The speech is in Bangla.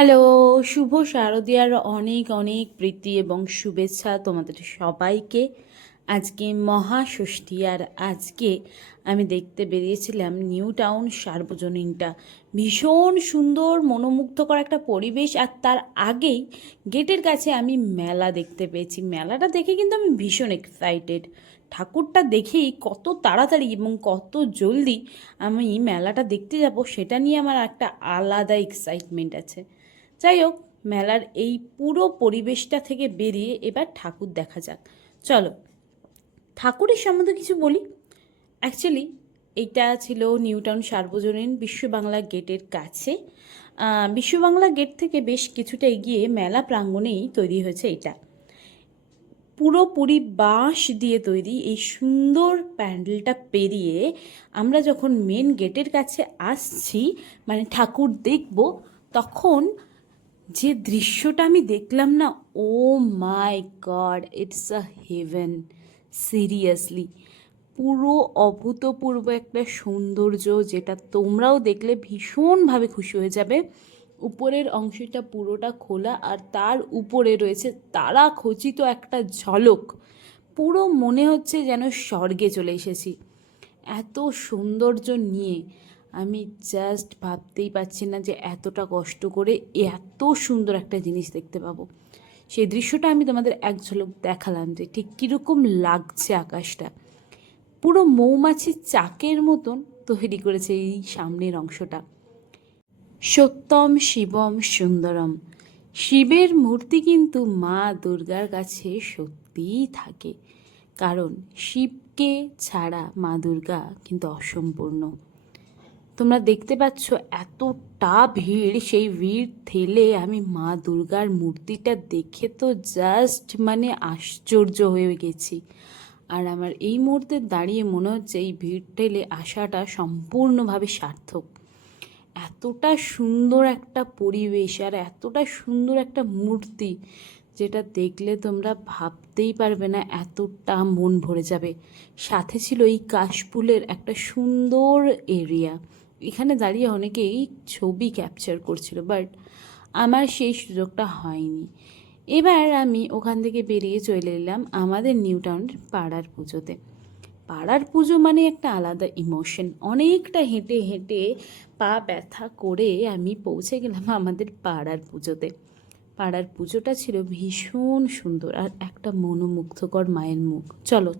হ্যালো, শুভ শারদীয়ার অনেক অনেক প্রীতি এবং শুভেচ্ছা তোমাদের সবাইকে। আজকে মহাষষ্ঠী, আর আজকে আমি দেখতে বেরিয়েছিলাম নিউ টাউন সার্বজনীনটা। ভীষণ সুন্দর মনোমুগ্ধকর একটা পরিবেশ, আর তার আগেই গেটের কাছে আমি মেলা দেখতে পেয়েছি। মেলাটা দেখে কিন্তু আমি ভীষণ এক্সাইটেড। ঠাকুরটা দেখেই কত তাড়াতাড়ি এবং কত জলদি আমি মেলাটা দেখতে যাব, সেটা নিয়ে আমার একটা আলাদা এক্সাইটমেন্ট আছে। যাই হোক, মেলার এই পুরো পরিবেশটা থেকে বেরিয়ে এবার ঠাকুর দেখা যাক। চলো, ঠাকুরের সম্বন্ধে কিছু বলি। অ্যাকচুয়ালি এইটা ছিল নিউ টাউন সার্বজনীন বিশ্ব বাংলা গেটের কাছে। বিশ্ব বাংলা গেট থেকে বেশ কিছুটা এগিয়ে মেলা প্রাঙ্গণেই তৈরি হয়েছে এটা। পুরোপুরি বাঁশ দিয়ে তৈরি এই সুন্দর প্যান্ডেলটা পেরিয়ে আমরা যখন মেন গেটের কাছে আসছি, মানে ঠাকুর দেখব, তখন যে দৃশ্যটা আমি দেখলাম না, oh my God, it's a heaven. Seriously পুরো অভূতপূর্ব একটা সৌন্দর্য, যেটা তোমরাও দেখলে ভীষণভাবে খুশি হয়ে যাবে। উপরের অংশটা পুরোটা খোলা, আর তার উপরে রয়েছে তারা খচিত একটা ঝলক। পুরো মনে হচ্ছে যেন স্বর্গে চলে এসেছি। এত সৌন্দর্য নিয়ে আমি জাস্ট ভাবতেই পারছি না যে এতটা কষ্ট করে এত সুন্দর একটা জিনিস দেখতে পাবো। সেই দৃশ্যটা আমি তোমাদের এক ঝলক দেখালাম যে ঠিক কীরকম লাগছে আকাশটা। পুরো মৌমাছির চাকের মতন তৈরি করেছে এই সামনের অংশটা। সত্যম শিবম সুন্দরম। শিবের মূর্তি কিন্তু মা দুর্গার কাছে সত্যিই থাকে, কারণ শিবকে ছাড়া মা দুর্গা কিন্তু অসম্পূর্ণ। তোমরা দেখতে পাচ্ছ এতটা ভিড়, সেই ভিড় ঠেলে আমি মা দুর্গার মূর্তিটা দেখে তো জাস্ট মানে আশ্চর্য হয়ে গেছি। আর আমার এই মুহূর্তে দাঁড়িয়ে মনে হচ্ছে এই ভিড় ঠেলে আসাটা সম্পূর্ণভাবে সার্থক। এতটা সুন্দর একটা পরিবেশ আর এতটা সুন্দর একটা মূর্তি, যেটা দেখলে তোমরা ভাবতেই পারবে না এতটা মন ভরে যাবে। সাথে ছিল এই কাশফুলের একটা সুন্দর এরিয়া। এখানে দাঁড়িয়ে অনেকেই ছবি ক্যাপচার করছিল, বাট আমার সেই সুযোগটা হয়নি। এবার আমি ওখান থেকে বেরিয়ে চলে এলাম আমাদের নিউ টাউনের পাড়ার পুজোতে। পাড়ার পুজো মানে একটা আলাদা ইমোশন। অনেকটা হেঁটে হেঁটে পা ব্যথা করে আমি পৌঁছে গেলাম আমাদের পাড়ার পুজোতে। পাড়ার পুজোটা ছিল ভীষণ সুন্দর, আর একটা মনোমুগ্ধকর মায়ের মুখ। চলো।